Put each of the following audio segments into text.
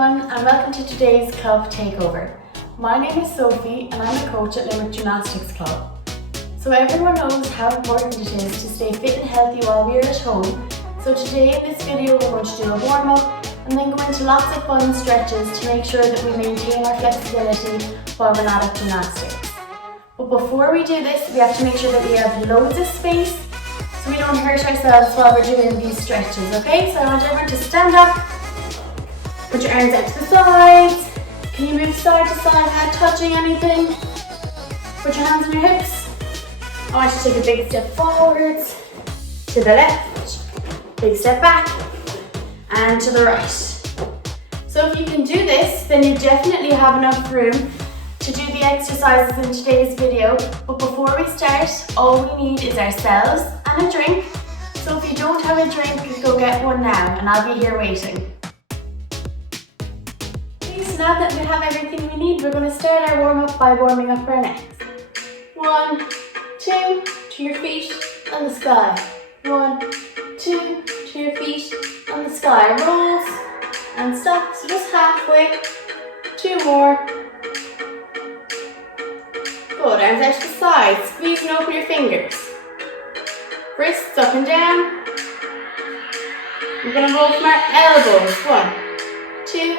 everyone and welcome to today's club takeover. My name is Sophie and I'm a coach at Limerick Gymnastics Club. So everyone knows how important it is to stay fit and healthy while we are at home. So today in this video we're going to do a warm-up and then go into lots of fun stretches to make sure that we maintain our flexibility while we're not at gymnastics. But before we do this, we have to make sure that we have loads of space so we don't hurt ourselves while we're doing these stretches, okay? So I want everyone to stand up, put your arms out to the sides. Can you move side to side without touching anything? Put your hands on your hips. I want you to take a big step forwards, to the left, big step back, and to the right. So if you can do this, then you definitely have enough room to do the exercises in today's video. But before we start, all we need is ourselves and a drink. So if you don't have a drink, go get one now and I'll be here waiting. Okay, so now that we have everything we need, we're going to start our warm-up by warming up our necks. 1, 2, to your feet and the sky. 1, 2, to your feet and the sky. Rolls and stop, so just halfway. 2 more. Good, arms out to the side, squeeze and open your fingers. Wrists up and down. We're going to roll from our elbows. 1, 2,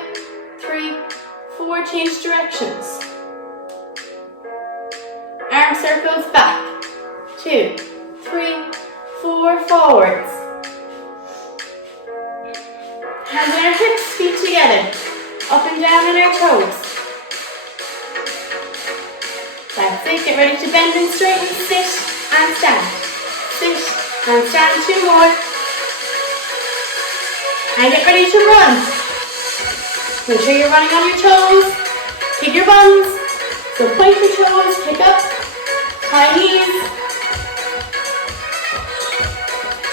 3, 4, change directions. Arm circles back. 2, 3, 4, forwards. Hands on our hips, feet together. Up and down on our toes. That's it, get ready to bend and straighten, sit and stand. Sit and stand, 2 more. And get ready to run. Make sure you're running on your toes. Kick your buns. So point your toes, kick up. High knees.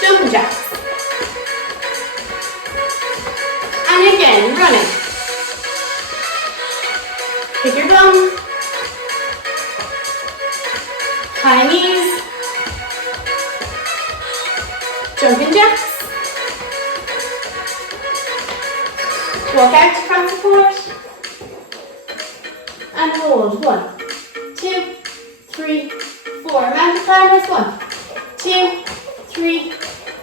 Jumping jacks. And again, running. Kick your bum. High knees. Jumping jacks. Walk out to front support. And hold. 1, 2, 3, 4. Mountain climbers. 1, 2, 3,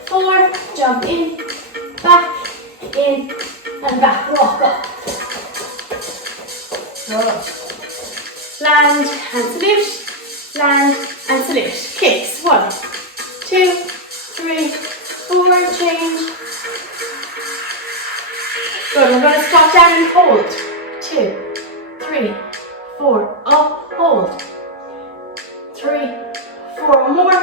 4. Jump in, back, in, and back. Walk up. Good. Land and salute. Land and salute. Kicks. 1, 2, 3, 4. Change. Good. We're going to squat down and hold. 2, 3, 4. Up. Hold. 3, 4 more.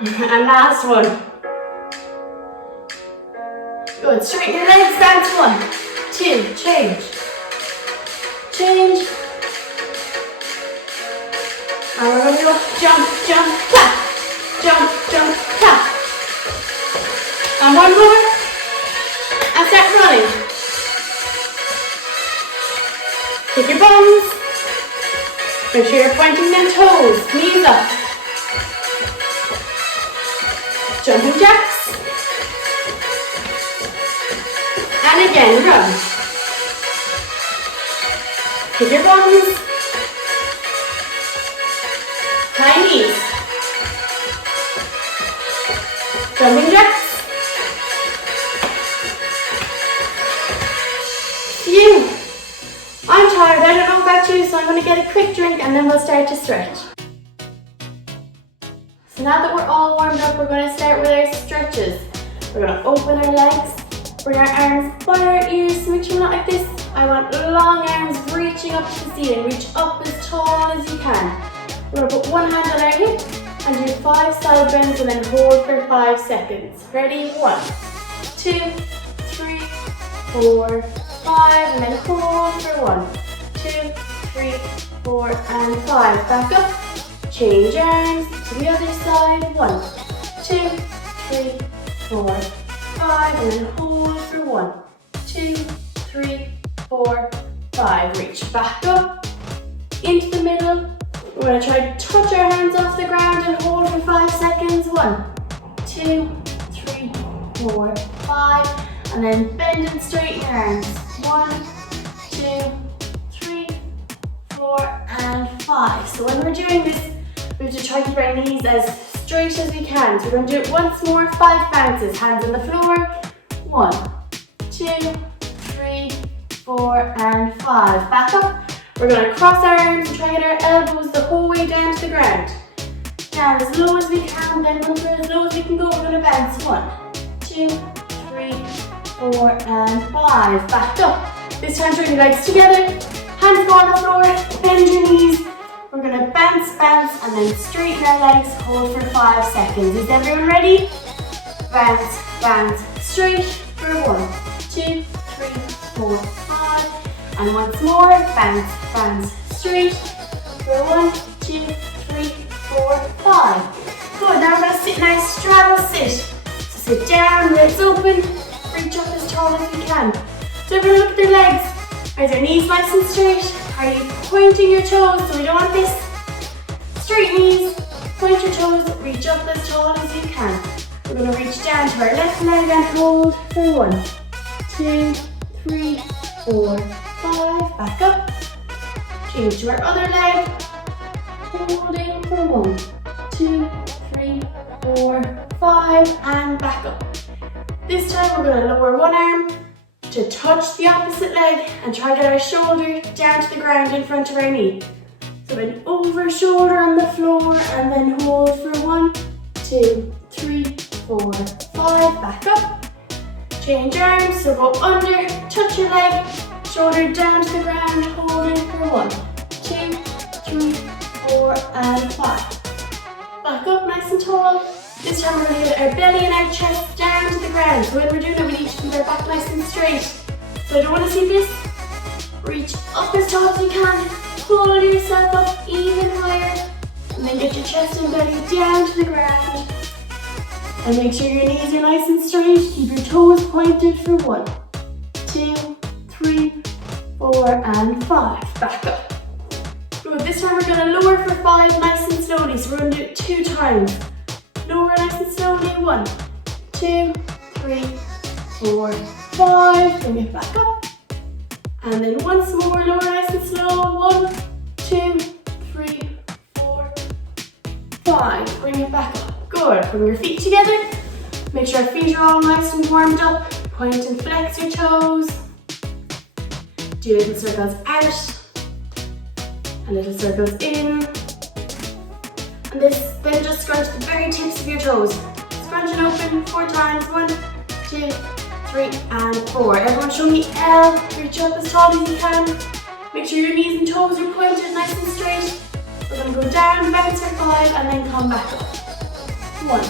And last one. Good. Straighten your legs. Bounce. 1, 2. Change. Change. And we're going to go jump, jump, clap. Jump, jump, clap. And one more. And start running. Kick your bums. Make sure you're pointing them toes. Knees up. Jumping jacks. And again, run. Kick your bums. High knees. Jumping jacks. Phew. I'm tired, I don't know about you, so I'm going to get a quick drink and then we'll start to stretch. So now that we're all warmed up, we're going to start with our stretches. We're going to open our legs, bring our arms by our ears, so make sure we're not like this. I want long arms reaching up to the ceiling, reach up as tall as you can. We're going to put one hand on our hip and do 5 side bends and then hold for 5 seconds. Ready? 1, 2, 3, 4, 5, and then hold for 1, 2, 3, 4, and 5. Back up. Change arms to the other side. 1, 2, 3, 4, 5, and then hold for 1, 2, 3, 4, 5. Reach back up into the middle. We're going to try to touch our hands off the ground and hold for 5 seconds. 1, 2, 3, 4, 5. And then bend and straighten your arms. 1, 2, 3, 4, and 5. So when we're doing this, we have to try to keep our knees as straight as we can. So we're going to do it once more, 5 bounces. Hands on the floor. 1, 2, 3, 4, and 5. Back up. We're going to cross our arms and try and get our elbows the whole way down to the ground. Down as low as we can, then go for as low as we can go. We're going to bounce. 1, 2, 3, 4, and 5. Back up. This time turn your legs together. Hands go on the floor. Bend your knees. We're going to bounce, bounce, and then straighten our legs. Hold for 5 seconds. Is everyone ready? Bounce, bounce, straight for 1, 2, 3, 4, 5. And once more, bounce, bounce, straight for 1, 2, 3, 4, 5. Good, now we're going to sit nice straddle sit. So sit down, legs open, reach up as tall as you can. So everyone look at their legs. Are their knees nice and straight? Are you pointing your toes? So we don't want this. Straight knees, point your toes, reach up as tall as you can. We're going to reach down to our left leg and hold for 1, 2, 3, 4, 5. Back up. Change to our other leg. Holding for 1, 2, 3, 4, 5. And back up. This time we're going to lower one arm to touch the opposite leg and try to get our shoulder down to the ground in front of our knee. So bend over shoulder on the floor and then hold for 1, 2, 3, 4, 5. Back up. Change arms, so go under, touch your leg, shoulder down to the ground, holding for 1, 2, 3, 4, and 5. Back up nice and tall. This time we're going to get our belly and our chest down to the ground. So when we're doing it, we need to keep our back nice and straight. So I don't want to see this. Reach up as tall as you can. Pull yourself up even higher. And then get your chest and belly down to the ground. And make sure your knees are nice and straight. Keep your toes pointed for 1, 2, 3, 4, and 5. Back up. Good. This time we're going to lower for 5 nice and slowly. So we're going to do it 2 times. Lower nice and slowly. 1, 2, 3, 4, 5. Bring it back up. And then once more, lower nice and slow. 1, 2, 3, 4, 5. Bring it back up. Good. Bring your feet together. Make sure our feet are all nice and warmed up. Point and flex your toes. Do little circles out and little circles in. And then just scrunch the very tips of your toes. Scrunch and open 4 times. 1, 2, 3, and 4. Everyone show me L. Reach up as tall as you can. Make sure your knees and toes are pointed nice and straight. We're going to go down, bounce for 5, and then come back up. 1,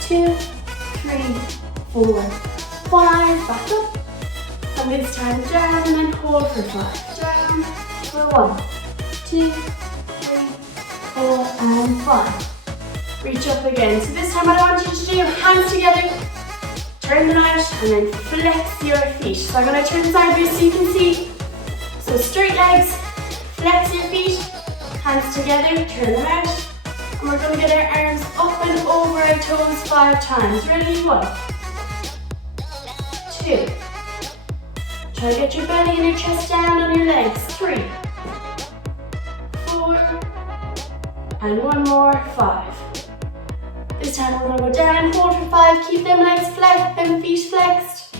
2, 3, 4, 5. Back up. And this time down and then hold for 5. Down for 1, 2, 3, 4, and 5. Reach up again. So this time what I want you to do, hands together, turn them out, and then flex your feet. So I'm going to turn sideways so you can see. So straight legs, flex your feet, hands together, turn them out. And we're going to get our arms up and over our toes 5 times. Ready? 1, 2. Try to get your belly and your chest down on your legs. 3, 4, and one more, 5. This time we're going to go down, hold for 5, keep them legs flexed, them feet flexed.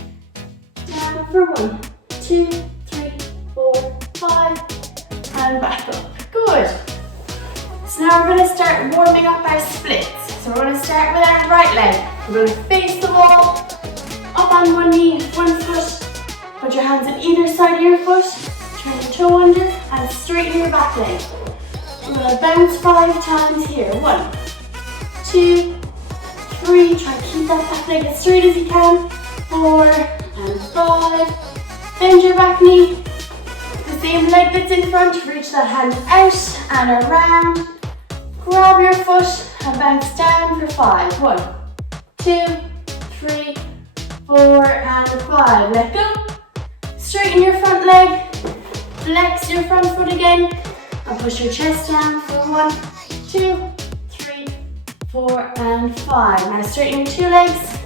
Down for 1, 2, 3, 4, 5, and back up. Good. So now we're going to start warming up our splits. So we're going to start with our right leg. We're going to face the wall, up on one knee, one foot. Put your hands on either side of your foot, turn your toe under, and straighten your back leg. We're going to bounce 5 times here. 1, 2, 3. Try to keep that back leg as straight as you can. 4 and 5. Bend your back knee. The same leg that's in front. Reach that hand out and around. Grab your foot and bounce down for 5. 1, 2, 3, 4, and 5. Let go. Straighten your front leg. Flex your front foot again. And push your chest down for 1, 2, 3, 4, and 5. Now straighten your 2 legs.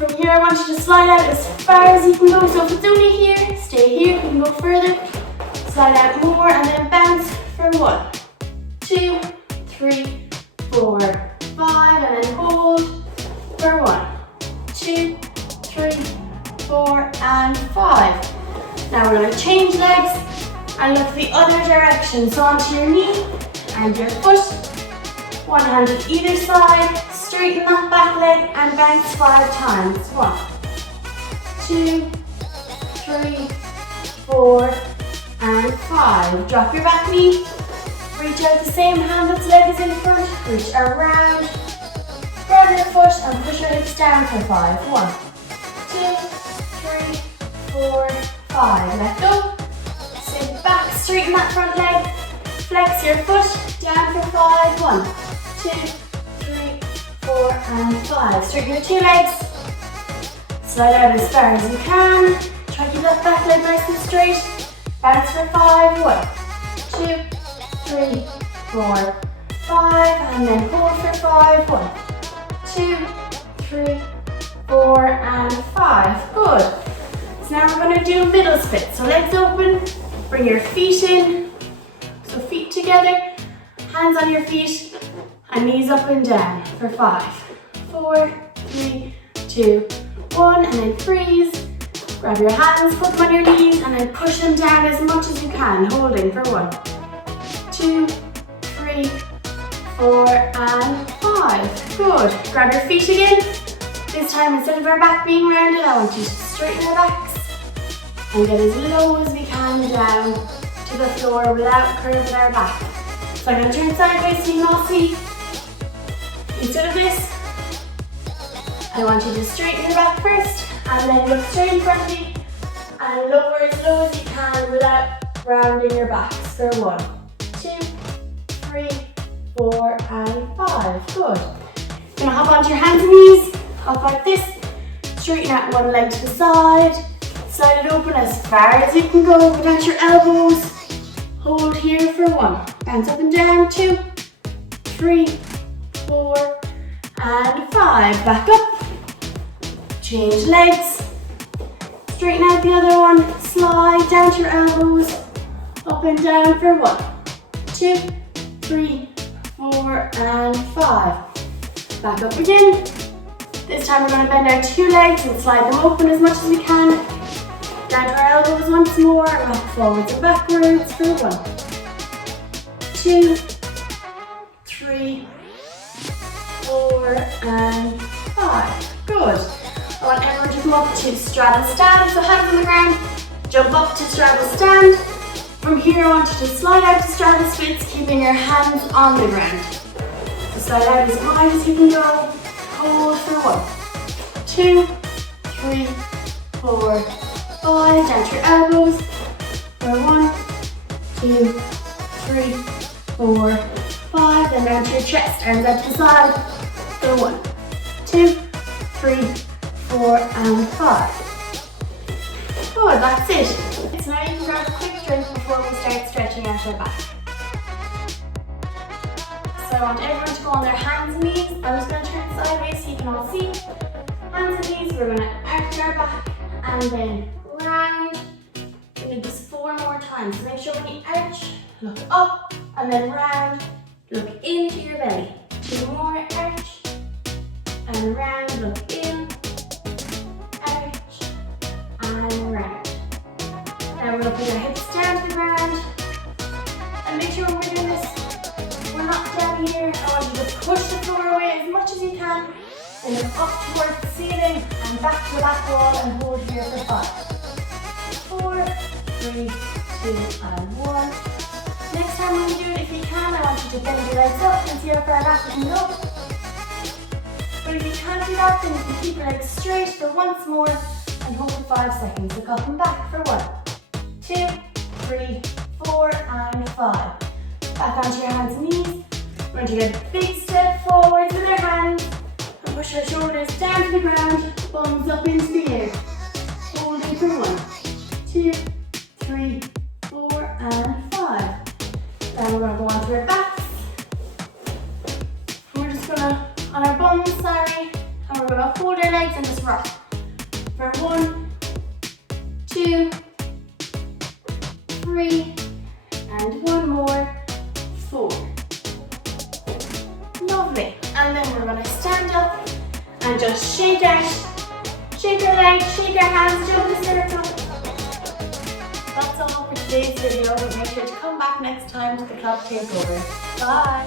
From here, I want you to slide out as far as you can go. So if it's only here, stay here. You can go further. Slide out more and then bounce for 1, 2, 3, 4, 5, and then hold for 1, 2, 3, 4, and 5. Now we're going to change legs and look the other direction. So onto your knee and your foot. One hand at either side. Straighten that back leg and bounce 5 times. 1, 2, 3, 4, and 5. Drop your back knee. Reach out the same hand that's leg is in front. Reach around. Grab your foot and push your hips down for 5. 1, 2, 3, 4, 5. Let go. Sit back, straighten that front leg. Flex your foot down for 5. 1, 2, 3, 4, and 5. Straighten your 2 legs. Slide out as far as you can. Try to keep that back leg nice and straight. Bounce for 5. 1, 2, 3, 4, 5. And then hold for 5. 1, 2, 3, 4, and 5. Good. So now we're going to do a middle split. So legs open. Bring your feet in. So feet together. Hands on your feet. And knees up and down for 5, 4, 3, 2, 1, and then freeze. Grab your hands, put them on your knees, and then push them down as much as you can, holding for 1, 2, 3, 4, and 5. Good. Grab your feet again. This time, instead of our back being rounded, I want you to straighten our backs and get as low as we can down to the floor without curving our back. So I'm going to turn sideways so you can all see. Instead of this, I want you to straighten your back first and then look straight in front of you and lower as low as you can without rounding your backs for 1, 2, 3, 4, and 5. Good. You're going to hop onto your hands and knees, hop like this, straighten out one leg to the side, slide it open as far as you can go, go down to your elbows, hold here for 1, bounce up and down, 2, 3, 4, and 5. Back up. Change legs. Straighten out the other one. Slide down to your elbows. Up and down for 1, 2, 3, 4, and 5. Back up again. This time we're going to bend our 2 legs and slide them open as much as we can. Down to our elbows once more. Rock forwards and backwards for 1, 2, 3, 4, and 5. Good. I want everyone to come up to straddle stand. So hands on the ground, jump up to straddle stand. From here, I want you to slide out to straddle splits, keeping your hands on the ground. So slide out as wide as you can go. Hold for 1, 2, 3, 4, 5. Down to your elbows. For 1, 2, 3, 4, 5. Then down to your chest, arms out to the side. For 1, 2, 3, 4, and 5. Good, that's it. So now you can grab a quick drink before we start stretching out our back. So I want everyone to go on their hands and knees. I'm just going to turn sideways so you can all see. Hands and knees, we're going to arch our back and then round. We do this 4 more times. So make sure when you arch, look up and then round. Look into your belly. 2 more, arch and round, look in, arch and round. Now we're going to put our hips down to the ground and make sure when we're doing this, we're not down here. I want you to push the floor away as much as you can and then up towards the ceiling and back to the back wall and hold here for 5, 4, 3, 2, and 1. Next time when you do it, if you can, I want you to bend your legs up and see how far back you can go. But if you can't do that, then you can keep your legs straight for once more and hold for 5 seconds. So up and back for 1, 2, 3, 4, and 5. Back onto your hands and knees. We're going to get a big step forward with our hands and push our shoulders down to the ground, thumbs up into the air. Holding for 1, 2, 3, 4, and 5. Then we're going to go onto our backs. We're just going to, on our bums, And we're going to hold our legs and just rock. For 1, 2, 3, and one more, 4. Lovely. And then we're going to stand up and just shake our legs, shake our hands, jump in a circle. That's all for today's video, but make sure to come back next time to the club takeover. Bye!